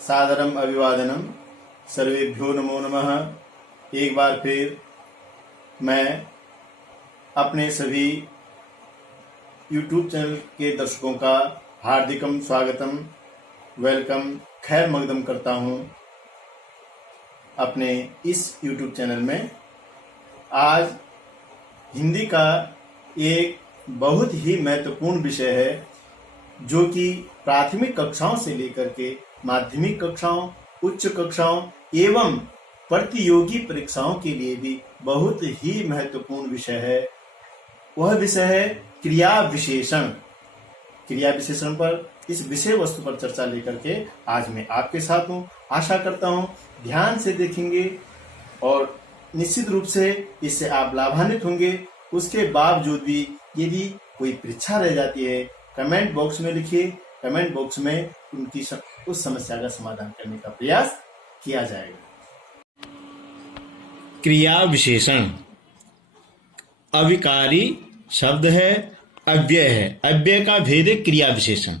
सादरम अभिवादनम। सर्वेभ्यो नमो नमः। एक बार फिर मैं अपने सभी YouTube चैनल के दर्शकों का हार्दिकम स्वागतम, वेलकम, खैर मकदम करता हूं अपने इस YouTube चैनल में। आज हिंदी का एक बहुत ही महत्वपूर्ण विषय है जो कि प्राथमिक कक्षाओं से लेकर के माध्यमिक कक्षाओं, उच्च कक्षाओं एवं प्रतियोगी परीक्षाओं के लिए भी बहुत ही महत्वपूर्ण विषय है। वह विषय है क्रिया विशेषण। क्रिया विशेषण पर इस विषय वस्तु पर चर्चा लेकर के आज मैं आपके साथ हूँ। आशा करता हूँ ध्यान से देखेंगे और निश्चित रूप से इससे आप लाभान्वित होंगे। उसके बावजूद भी यदि कोई परीक्षा रह जाती है, कमेंट बॉक्स में लिखिए। कमेंट बॉक्स में उनकी उस समस्या का समाधान करने का प्रयास किया जाएगा। क्रिया विशेषण अविकारी शब्द है, अव्यय है। अव्यय का भेद है क्रिया विशेषण।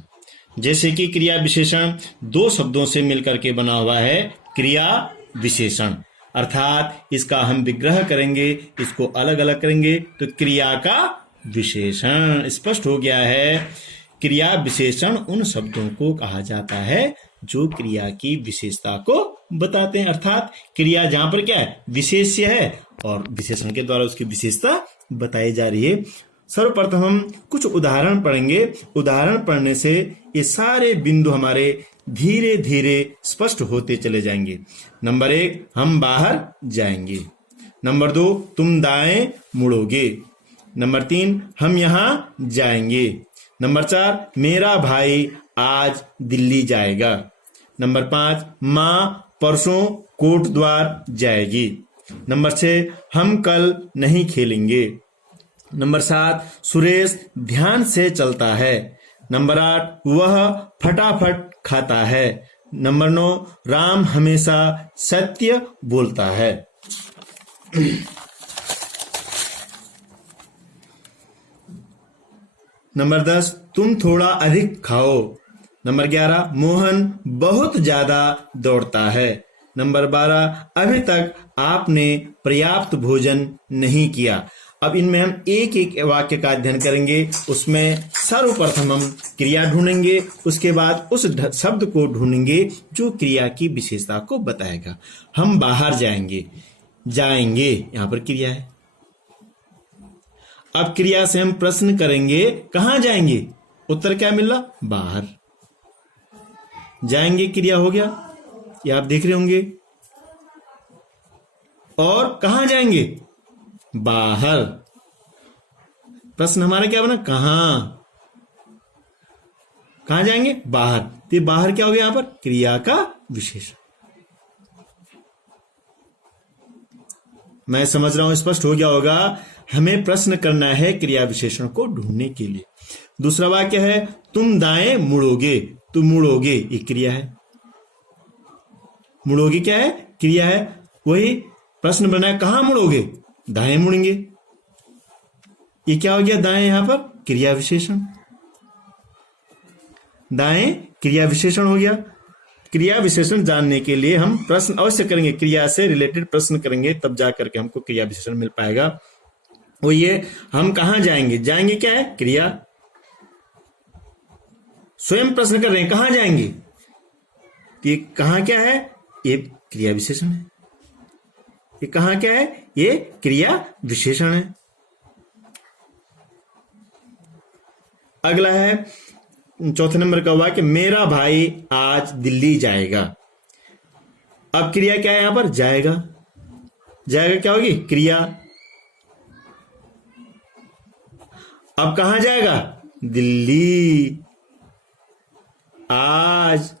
जैसे कि क्रिया विशेषण दो शब्दों से मिलकर के बना हुआ है क्रिया विशेषण, अर्थात इसका हम विग्रह करेंगे, इसको अलग अलग करेंगे तो क्रिया का विशेषण स्पष्ट हो गया है। क्रिया विशेषण उन शब्दों को कहा जाता है जो क्रिया की विशेषता को बताते हैं, अर्थात क्रिया जहां पर क्या है, विशेष्य है और विशेषण के द्वारा उसकी विशेषता बताई जा रही है। सर्वप्रथम हम कुछ उदाहरण पढ़ेंगे। उदाहरण पढ़ने से ये सारे बिंदु हमारे धीरे धीरे स्पष्ट होते चले जाएंगे। नंबर 1, हम बाहर जाएंगे। नंबर 2, तुम दाएं मुड़ोगे। नंबर 3, हम यहाँ जाएंगे। नंबर 4, मेरा भाई आज दिल्ली जाएगा। नंबर 5, माँ परसों कोट द्वार जाएगी। नंबर 6, हम कल नहीं खेलेंगे। नंबर 7, सुरेश ध्यान से चलता है। नंबर 8, वह फटाफट खाता है। नंबर 9, राम हमेशा सत्य बोलता है। नंबर 10, तुम थोड़ा अधिक खाओ। नंबर 11, मोहन बहुत ज्यादा दौड़ता है। नंबर 12, अभी तक आपने पर्याप्त भोजन नहीं किया। अब इनमें हम एक एक वाक्य का अध्ययन करेंगे। उसमें सर्वप्रथम हम क्रिया ढूंढेंगे, उसके बाद उस शब्द को ढूंढेंगे जो क्रिया की विशेषता को बताएगा। हम बाहर जाएंगे, जाएंगे यहां पर क्रिया है। अब क्रिया से हम प्रश्न करेंगे, कहां जाएंगे? उत्तर क्या मिल रहा? बाहर। जाएंगे क्रिया हो गया, ये आप देख रहे होंगे। और कहां जाएंगे? बाहर। प्रश्न हमारा क्या बना? कहां जाएंगे? बाहर। तो बाहर क्या हो गया? यहां पर क्रिया का विशेषण। मैं समझ रहा हूं स्पष्ट हो गया होगा। हमें प्रश्न करना है क्रिया विशेषण को ढूंढने के लिए। दूसरा वाक्य है, तुम दाएं मुड़ोगे। तुम मुड़ोगे, ये क्रिया है। मुड़ोगे क्या है? क्रिया है। वही प्रश्न बना है, कहां मुड़ोगे? दाएं मुड़ेंगे। ये क्या हो गया? दाएं यहां पर क्रिया विशेषण। दाएं क्रिया विशेषण हो गया। क्रिया विशेषण जानने के लिए हम प्रश्न अवश्य करेंगे, क्रिया से रिलेटेड प्रश्न करेंगे, तब जाकर के हमको क्रिया विशेषण मिल पाएगा। वो ये, हम कहां जाएंगे? जाएंगे क्या है? क्रिया। स्वयं प्रश्न कर रहे हैं, कहां जाएंगे? ये कहां क्या है? ये क्रिया विशेषण है। ये कहां क्या है? ये क्रिया विशेषण है। अगला है चौथे नंबर का वाक्य, मेरा भाई आज दिल्ली जाएगा। अब क्रिया क्या है? यहां पर जाएगा। जाएगा क्या होगी? क्रिया। अब कहां जाएगा? दिल्ली। आज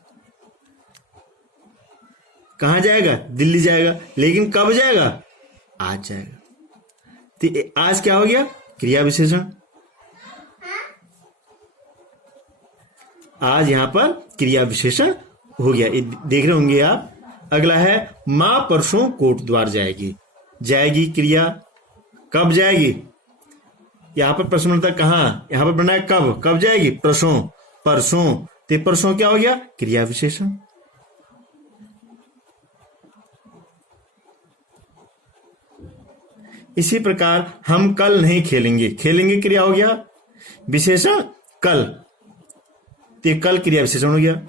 कहां जाएगा? दिल्ली जाएगा। लेकिन कब जाएगा? आज जाएगा। तो आज क्या हो गया? क्रिया विशेषण। आज यहां पर क्रिया विशेषण हो गया, ये देख रहे होंगे आप। अगला है, मां परसों कोट द्वार जाएगी। जाएगी क्रिया। कब जाएगी? यहां पर प्रश्न बनता है कहां, यहां पर बना है कब। कब जाएगी? परसों। परसों। तो परसों क्या हो गया? क्रिया विशेषण। इसी प्रकार हम कल नहीं खेलेंगे, खेलेंगे क्रिया हो गया, विशेषण कल, तो ये कल क्रिया विशेषण हो गया,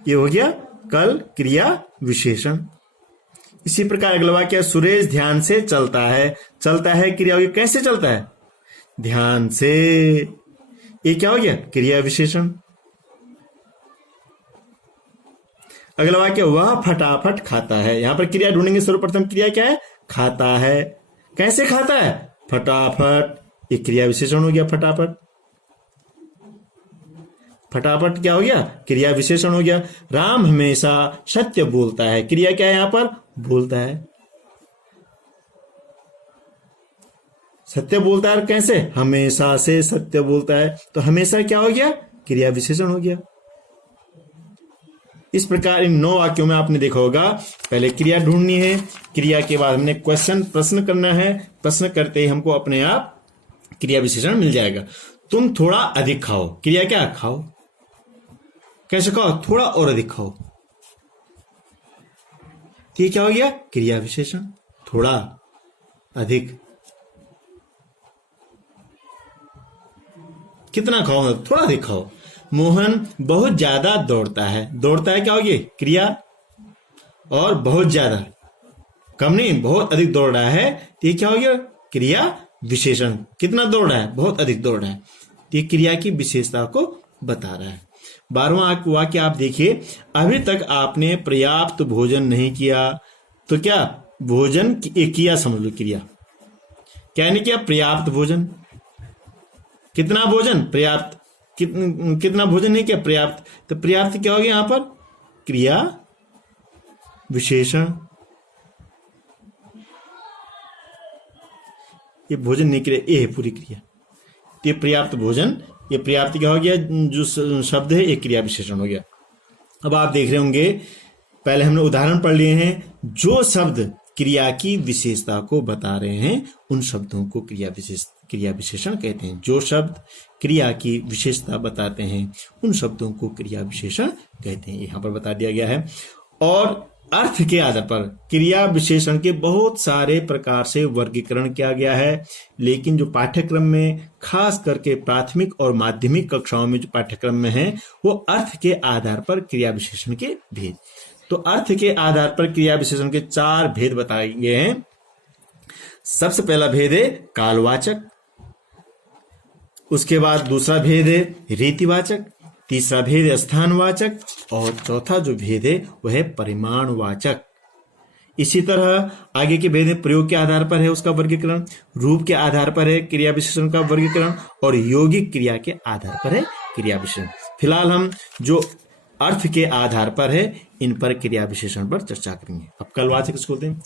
ये हो गया कल क्रिया विशेषण। इसी प्रकार अगला वाक्य, सुरेश ध्यान से चलता है, चलता है क्रिया हो गया, कैसे चलता है, ध्यान से, ये क्या हो गया, क्रिया विशेषण। अगला वाक्य, वह फटाफट खाता है, यहां पर क्रिया ढूंढेंगे, सर्वप्रथम क्रिया क्या है, खाता है, कैसे खाता है, फटाफट, ये क्रिया विशेषण हो गया, फटाफट, फटाफट क्या हो गया, क्रिया विशेषण हो गया। राम हमेशा सत्य बोलता है, क्रिया क्या है यहां पर, बोलता है, सत्य बोलता है, कैसे, हमेशा से सत्य बोलता है, तो हमेशा क्या हो गया, क्रिया विशेषण हो गया। इस प्रकार इन 9 वाक्यों में आपने देखा होगा, पहले क्रिया ढूंढनी है, क्रिया के बाद हमने प्रश्न करना है, प्रश्न करते ही हमको अपने आप क्रिया विशेषण मिल जाएगा। तुम थोड़ा अधिक खाओ, क्रिया क्या, खाओ, कैसे खाओ, थोड़ा और अधिक खाओ, ये क्या हो गया, क्रिया विशेषण, थोड़ा अधिक, कितना खाओ, थोड़ा अधिक खाओ। मोहन बहुत ज्यादा दौड़ता है, दौड़ता है क्या होगी, क्रिया, और बहुत ज्यादा, कम नहीं, बहुत अधिक दौड़ रहा है, तो ये क्या हो गया, क्रिया विशेषण, कितना दौड़ रहा है, बहुत अधिक दौड़ रहा है, तो ये क्रिया की विशेषता को बता रहा है। 12वां वाक्य आप देखिए, अभी तक आपने पर्याप्त भोजन नहीं किया, तो क्या, भोजन किया समझ लो, क्रिया क्या नहीं किया, पर्याप्त भोजन, कितना भोजन, पर्याप्त, कितना भोजन नहीं किया, पर्याप्त, तो पर्याप्त क्या हो गया यहां पर, क्रिया विशेषण, ये भोजन नहीं किया, ये है पूरी क्रिया, ये पर्याप्त भोजन, ये पर्याप्त क्या हो गया, जो शब्द है ये क्रिया विशेषण हो गया। अब आप देख रहे होंगे, पहले हमने उदाहरण पढ़ लिए हैं, जो शब्द क्रिया की विशेषता को बता रहे हैं उन शब्दों को क्रिया विशेषण कहते हैं। जो शब्द क्रिया की विशेषता बताते हैं उन शब्दों को क्रिया विशेषण कहते हैं, यहां पर बता दिया गया है। और अर्थ के आधार पर क्रिया विशेषण के बहुत सारे प्रकार से वर्गीकरण किया गया है, लेकिन जो पाठ्यक्रम में खास करके प्राथमिक और माध्यमिक कक्षाओं में जो पाठ्यक्रम में है वो अर्थ के आधार पर क्रिया विशेषण के भेद। तो अर्थ के आधार पर क्रिया विशेषण के 4 भेद बताए गए हैं। सबसे पहला भेद है कालवाचक, उसके बाद दूसरा भेद है रीतिवाचक, तीसरा भेद है स्थानवाचक, और चौथा जो भेद है वह है परिमाणवाचक। इसी तरह आगे के भेद है प्रयोग के आधार पर है उसका वर्गीकरण, रूप के आधार पर है क्रिया विशेषण का वर्गीकरण, और यौगिक क्रिया के आधार पर है क्रिया विशेषण। फिलहाल हम जो अर्थ के आधार पर है इन पर क्रिया विशेषण पर चर्चा करेंगे। अब कालवाचक इसको बोलते हैं,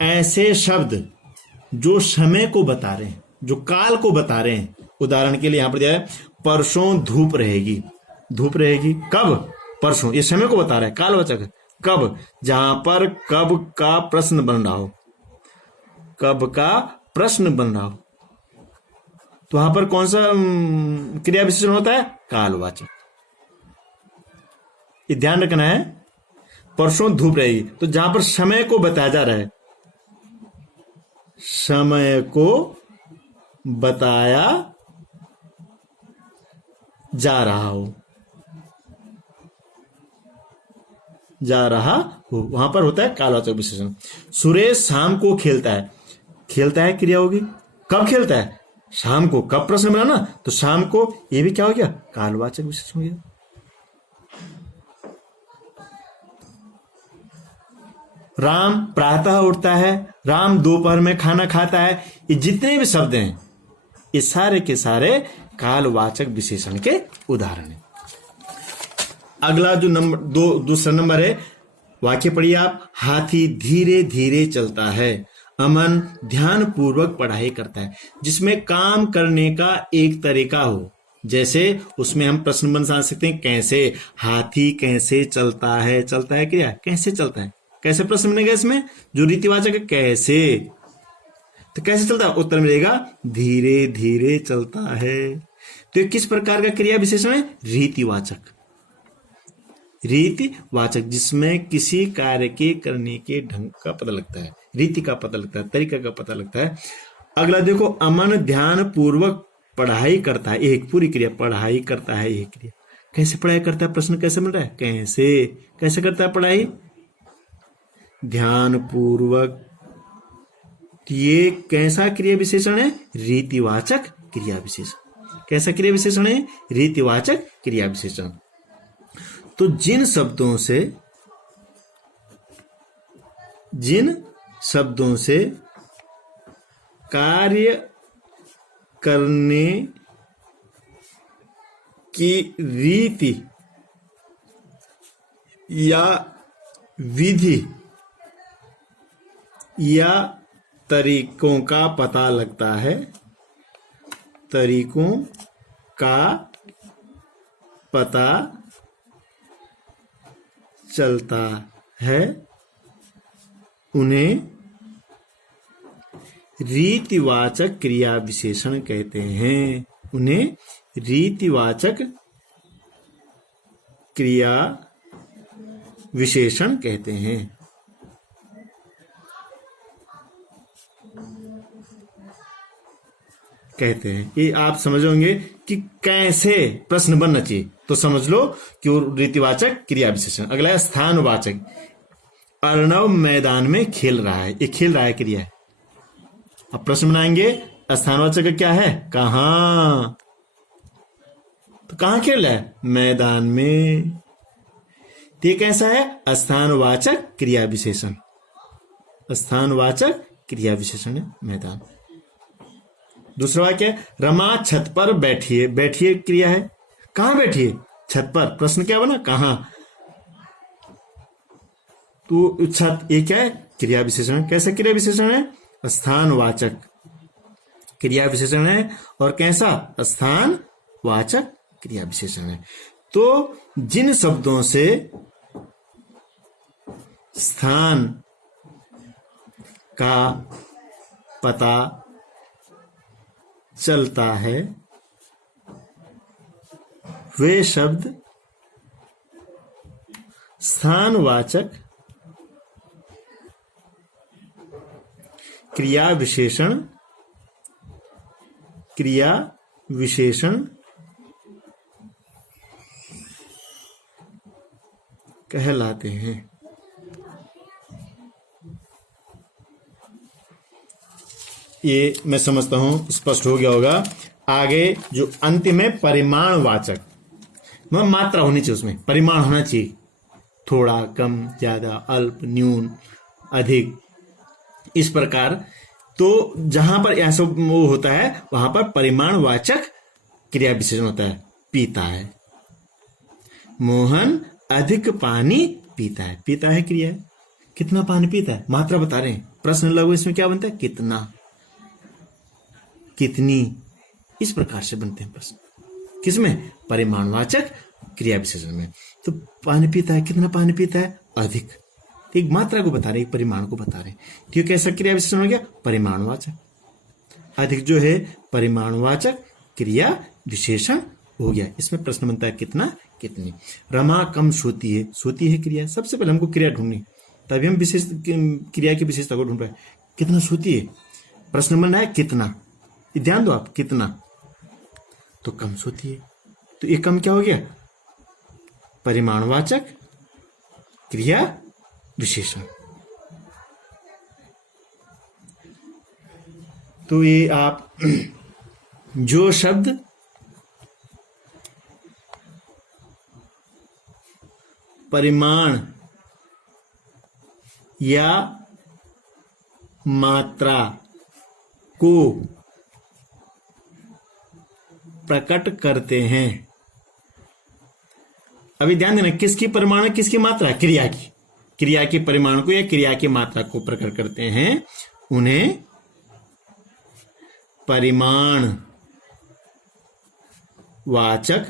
ऐसे शब्द जो समय को बता रहे हैं, जो काल को बता रहे हैं। उदाहरण के लिए यहां पर दिया है, परसों धूप रहेगी, धूप रहेगी कब, परसों, ये समय को बता रहा है, कालवाचक है। कब, जहां पर कब का प्रश्न बन रहा हो, कब का प्रश्न बन रहा हो, तो वहां पर कौन सा क्रिया विशेषण होता है, कालवाचक। ये ध्यान रखना है, परसों धूप रहेगी, तो जहां पर समय को बताया जा रहा है, समय को बताया जा रहा हो, वहां पर होता है कालवाचक विशेषण। सुरेश शाम को खेलता है, खेलता है क्रिया होगी, कब खेलता है, शाम को, कब प्रश्न बना ना, तो शाम को, ये भी क्या हो गया, कालवाचक विशेषण हो गया। राम प्रातः उठता है, राम दोपहर में खाना खाता है, ये जितने भी शब्द हैं ये सारे के सारे कालवाचक विशेषण के उदाहरण हैं। अगला जो दूसरा नंबर है, वाक्य पढ़िए आप, हाथी धीरे धीरे चलता है, अमन ध्यान पूर्वक पढ़ाई करता है। जिसमें काम करने का एक तरीका हो, जैसे उसमें हम प्रश्न बना सकते हैं, कैसे, हाथी कैसे चलता है, चलता है क्रिया, कैसे चलता है, कैसे प्रश्न बनेगा इसमें, जो रीतिवाचक है कैसे, तो कैसे चलता है, उत्तर मिलेगा धीरे धीरे चलता है। तो किस प्रकार का क्रिया विशेषण है, रीतिवाचक, रीतिवाचक, जिसमें किसी कार्य के करने के ढंग का पता लगता है, रीति का पता लगता है, तरीका का पता लगता है। अगला देखो, अमन ध्यान पूर्वक पढ़ाई करता है, एक पूरी क्रिया, पढ़ाई करता है एक क्रिया। कैसे पढ़ाई करता है, प्रश्न कैसे मिल रहा है, कैसे करता है पढ़ाई, ध्यान पूर्वक। ये कैसा क्रिया विशेषण है, रीतिवाचक क्रिया विशेषण। कैसा क्रिया विशेषण है, रीतिवाचक क्रिया विशेषण। तो जिन शब्दों से कार्य करने की रीति या विधि या तरीकों का पता लगता है, तरीकों का पता चलता है, उन्हें रीतिवाचक क्रिया विशेषण कहते हैं। उन्हें रीतिवाचक क्रिया विशेषण कहते हैं। ये आप समझोगे कि कैसे प्रश्न बनना चाहिए, तो समझ लो कि वो रीतिवाचक क्रिया विशेषण। अगला है स्थानवाचक। अर्णव मैदान में खेल रहा है, ये खेल रहा है क्रिया है। अब प्रश्न बनाएंगे, स्थानवाचक का क्या है, कहां, तो कहां खेल रहा है, मैदान में। तो ये कैसा है, स्थानवाचक क्रिया विशेषण। स्थानवाचक क्रिया विशेषण है मैदान। दूसरा वाक्य है, रमा छत पर बैठिए, बैठिए क्रिया है, कहां बैठिए, छत पर। प्रश्न क्या बना, कहां, तो छत, ये क्या है, क्रिया विशेषण। कैसा क्रिया विशेषण है, स्थानवाचक क्रिया विशेषण है। और कैसा, स्थानवाचक क्रिया विशेषण है। तो जिन शब्दों से स्थान का पता चलता है, वे शब्द स्थानवाचक क्रिया विशेषण कहलाते हैं। ये मैं समझता हूं स्पष्ट हो गया होगा। आगे जो अंतिम है, परिमाणवाचक, मात्रा होनी चाहिए, उसमें परिमाण होना चाहिए, थोड़ा, कम, ज्यादा, अल्प, न्यून, अधिक, इस प्रकार। तो जहां पर ऐसा वो होता है, वहां पर परिमाणवाचक क्रिया विशेषण होता है। पीता है, मोहन अधिक पानी पीता है, पीता है क्रिया है। कितना पानी पीता है, मात्रा बता रहे हैं। प्रश्न लघु इसमें क्या बनता है, कितना, कितनी, इस प्रकार से बनते हैं प्रश्न। किसमें, परिमाणवाचक क्रिया विशेषण में। तो पानी पीता है, कितना पानी पीता है, अधिक। एक मात्रा को बता रहे, एक परिमाण को बता रहे। तो कैसा क्रिया विशेषण हो गया, परिमाणवाचक। अधिक जो है परिमाणवाचक क्रिया विशेषण हो गया। इसमें प्रश्न बनता है कितना, कितनी। रमा कम सोती है, सोती है क्रिया। सबसे पहले हमको क्रिया ढूंढनी, तभी हम विशेष क्रिया की विशेषता को ढूंढ रहे। कितना सोती है, प्रश्न बनना है कितना, ध्यान दो आप, कितना, तो कम सोती है। तो ये कम क्या हो गया, परिमाणवाचक क्रिया विशेषण। तो ये आप जो शब्द परिमाण या मात्रा को प्रकट करते हैं। अभी ध्यान देना, किसकी परिमाण, किसकी मात्रा, क्रिया की परिमाण को या क्रिया की मात्रा को प्रकट करते हैं, उन्हें परिमाण वाचक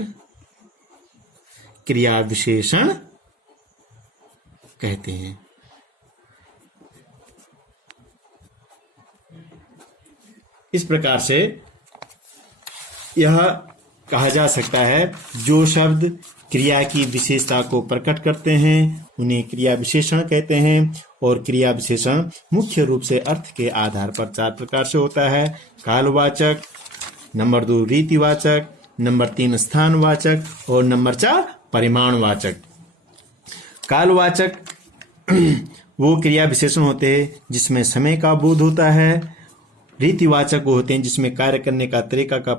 क्रिया विशेषण कहते हैं। इस प्रकार से यह कहा जा सकता है। जो शब्द क्रिया की विशेषता को प्रकट करते हैं उन्हें क्रिया विशेषण कहते हैं। और क्रिया विशेषण मुख्य रूप से अर्थ के आधार पर 4 प्रकार से होता है। कालवाचक, नंबर 2 रीतिवाचक, नंबर 3 स्थानवाचक और नंबर 4 परिमाणवाचक। कालवाचक वो क्रिया विशेषण होते हैं जिसमें समय का बोध होता है। रीतिवाचक वो होते हैं जिसमें कार्य करने का तरीका का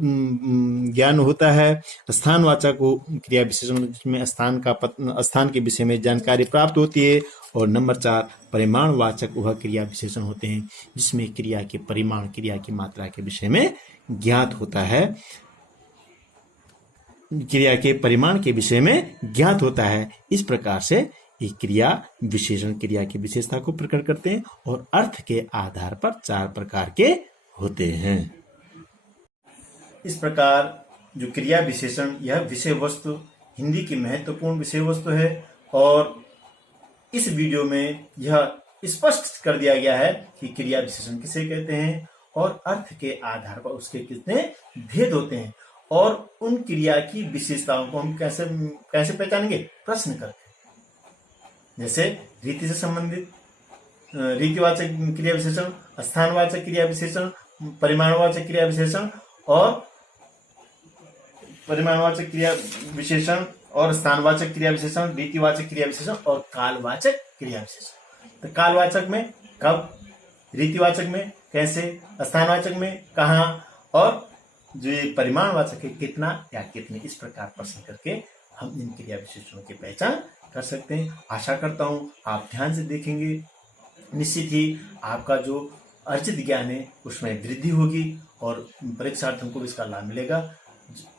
ज्ञान होता है। स्थानवाचक वो क्रिया विशेषण जिसमें स्थान के विषय में जानकारी प्राप्त होती है। और नंबर 4 परिमाणवाचक वह क्रिया विशेषण होते हैं जिसमें क्रिया के परिमाण, क्रिया की मात्रा के विषय में ज्ञात होता है। क्रिया के परिमाण के विषय में ज्ञात होता है। इस प्रकार से ये क्रिया विशेषण क्रिया की विशेषता को प्रकट करते हैं और अर्थ के आधार पर 4 प्रकार के होते हैं। इस प्रकार जो क्रिया विशेषण यह विषय वस्तु हिंदी की महत्वपूर्ण विषय वस्तु है। और इस वीडियो में यह स्पष्ट कर दिया गया है कि क्रिया विशेषण किसे कहते हैं और अर्थ के आधार पर उसके कितने भेद होते हैं और उन क्रिया की विशेषताओं को हम कैसे पहचानेंगे, प्रश्न करके। जैसे रीति से संबंधित रीतिवाचक क्रिया विशेषण, स्थानवाचक क्रिया विशेषण, परिमाणवाचक क्रिया विशेषण और परिमाणवाचक क्रिया विशेषण और स्थानवाचक क्रिया विशेषण, रीतिवाचक क्रिया विशेषण और कालवाचक क्रिया विशेषण। तो कालवाचक में कब, रीतिवाचक में कैसे, स्थानवाचक में कहाँ और जो ये परिमाणवाचक है कितना या कितने, इस प्रकार प्रश्न करके हम इन क्रिया विशेषणों की पहचान कर सकते हैं। आशा करता हूं आप ध्यान से देखेंगे, निश्चित ही आपका जो अर्जित ज्ञान है उसमें वृद्धि होगी और परीक्षार्थियों को इसका लाभ मिलेगा।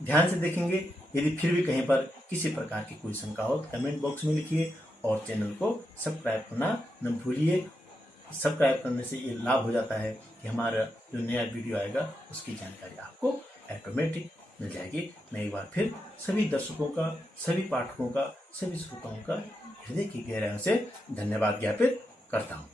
ध्यान से देखेंगे। यदि फिर भी कहीं पर किसी प्रकार की कोई शंका हो तो कमेंट बॉक्स में लिखिए और चैनल को सब्सक्राइब करना न भूलिए। सब्सक्राइब करने से ये लाभ हो जाता है कि हमारा जो नया वीडियो आएगा उसकी जानकारी आपको ऑटोमेटिक मिल जाएगी। मैं एक बार फिर सभी दर्शकों का, सभी पाठकों का, सभी श्रोताओं का हृदय की गहराइयों से धन्यवाद ज्ञापित करता हूँ।